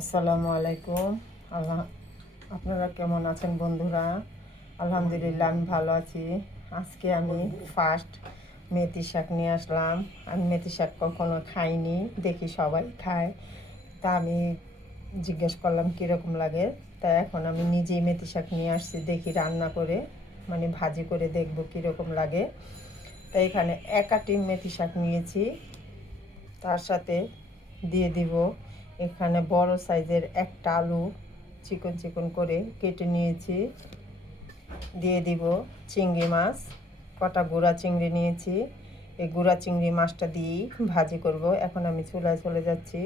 আসসালামু আলাইকুম। আল্লাহ আপনারা কেমন আছেন বন্ধুরা? আলহামদুলিল্লাহ, আমি ভালো আছি। আজকে আমি ফার্স্ট মেথি শাক নিয়ে আসলাম। আমি মেথি শাক কখনো খাইনি, দেখি সবাই খায়। তা আমি জিজ্ঞেস করলাম, কীরকম লাগে? তা এখন আমি নিজেই মেথি শাক নিয়ে আসছি, দেখি রান্না করে মানে ভাজি করে দেখব কীরকম লাগে। তা এখানে একাটি মেথি শাক নিয়েছি। তার সাথে দিয়ে দিব এখানে বড় সাইজের একটা আলু চিকন চিকন করে কেটে নিয়েছি। দিয়ে দিব চিংড়ি মাছ, কটা গুঁড়া চিংড়ি নিয়েছি। এই গুঁড়া চিংড়ি মাছটা দিয়েই ভাজি করব। এখন আমি চুলায় চলে যাচ্ছি।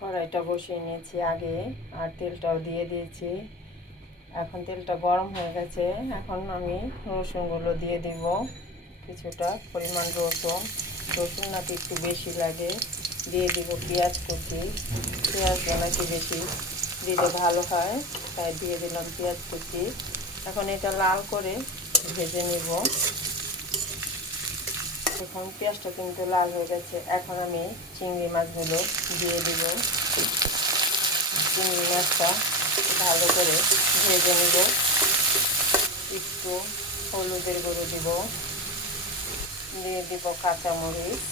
কড়াইটা বসিয়ে নিয়েছি আগে, আর তেলটাও দিয়ে দিয়েছি। এখন তেলটা গরম হয়ে গেছে। এখন আমি রসুনগুলো দিয়ে দিব, কিছুটা পরিমাণ রসুন। রসুন নাকি একটু বেশি লাগে, দিয়ে দিব পেঁয়াজ কুচি। পেঁয়াজ নাকি বেশি দিলে ভালো হয়, তাই দিয়ে দিলাম পেঁয়াজ কুচি। এখন এটা লাল করে ভেজে নিব। এখন পেঁয়াজটা কিন্তু লাল হয়ে গেছে। এখন আমি চিংড়ি মাছগুলো দিয়ে দিব। চিংড়ি মাছটা ভালো করে ভেজে নিব। একটু হলুদের গুঁড়ো দিব। দিয়ে দিব কাঁচামরিচ।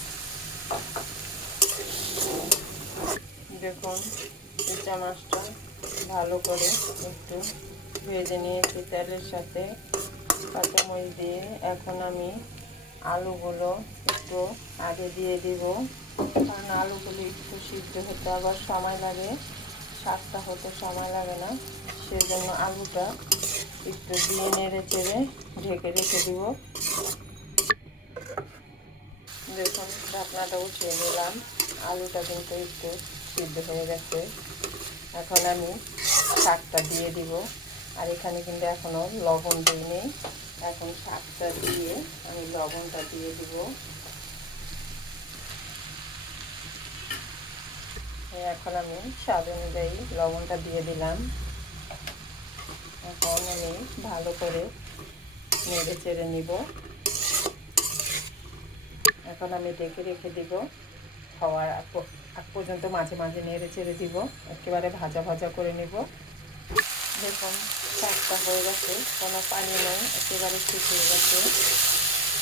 দেখুন ইচা মাছটা ভালো করে একটু ভেজে নিয়েছি তেলের সাথে। কাঁচামরিচ দিয়ে এখন আমি আলুগুলো একটু আগে দিয়ে দিব। কারণ আলুগুলো একটু সিদ্ধ হতে আবার সময় লাগে শাকটা হতে সময় লাগে না। সেজন্য আলুটা একটু দিয়ে নেড়ে চেড়ে ঢেকে রেখে দিব। দেখুন ঢাকনাটা উঠিয়ে নিলাম। আলুটা কিন্তু একটু সিদ্ধ হয়ে গেছে। এখন আমি শাকটা দিয়ে দিব। আর এখানে কিন্তু এখনও লবণ দিইনি এখন শাকটা দিয়ে আমি লবণটা দিয়ে দিব। এখন আমি স্বাদ অনুযায়ী লবণটা দিয়ে দিলাম। এখন আমি ভালো করে নেড়ে চেড়ে নিব। এখন আমি ডেকে রেখে দিব। হওয়ার আগ পর্যন্ত মাঝে মাঝে নেড়ে চেড়ে দিব। একেবারে ভাজা ভাজা করে নেব। দেখুন শাকটা হয়ে গেছে। কোনো পানি নেই, একেবারে ঠিক হয়ে গেছে।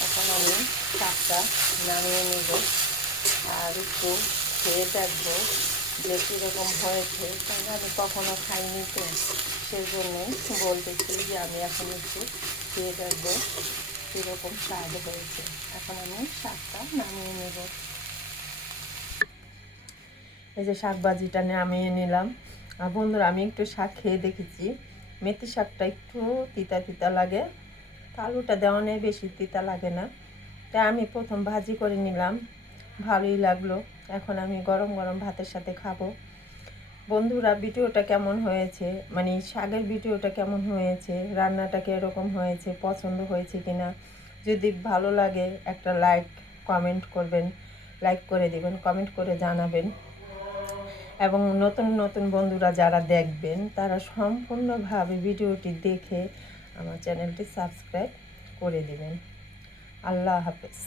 এখন আমি শাকটা নামিয়ে নেব। আর একটু খেয়ে দেখব যে কীরকম হয়েছে। কারণ আমি কখনো খাইনি তো। সেই জন্যই বলতেছি যে আমি এখন একটু খেয়ে দেখব। কীরকম স্বাদ হয়েছে। এখন আমি শাকটা নামিয়ে নেব। এই যে শাক ভাজিটা নামিয়ে নিলাম। আর বন্ধুরা, আমি একটু শাক খেয়ে দেখেছি। মেথি শাকটা একটু তিতা তিতা লাগে। আলুটা দেওয়া নেই, বেশি তিতা লাগে না। তাই আমি প্রথম ভাজি করে নিলাম। ভালোই লাগল। এখন আমি গরম গরম ভাতের সাথে খাব। বন্ধুরা, ভিডিওটা কেমন হয়েছে? মানে শাকের ভিডিওটা কেমন হয়েছে? রান্নাটা কীরকম হয়েছে? পছন্দ হয়েছে কিনা? যদি ভালো লাগে, একটা লাইক, কমেন্ট করবেন, লাইক করে দিবেন, কমেন্ট করে জানাবেন। এবং নতুন নতুন বন্ধুরা যারা দেখবেন, তারা সম্পূর্ণভাবে ভিডিওটি দেখে আমার চ্যানেলটি সাবস্ক্রাইব করে দিবেন। আল্লাহ হাফেজ।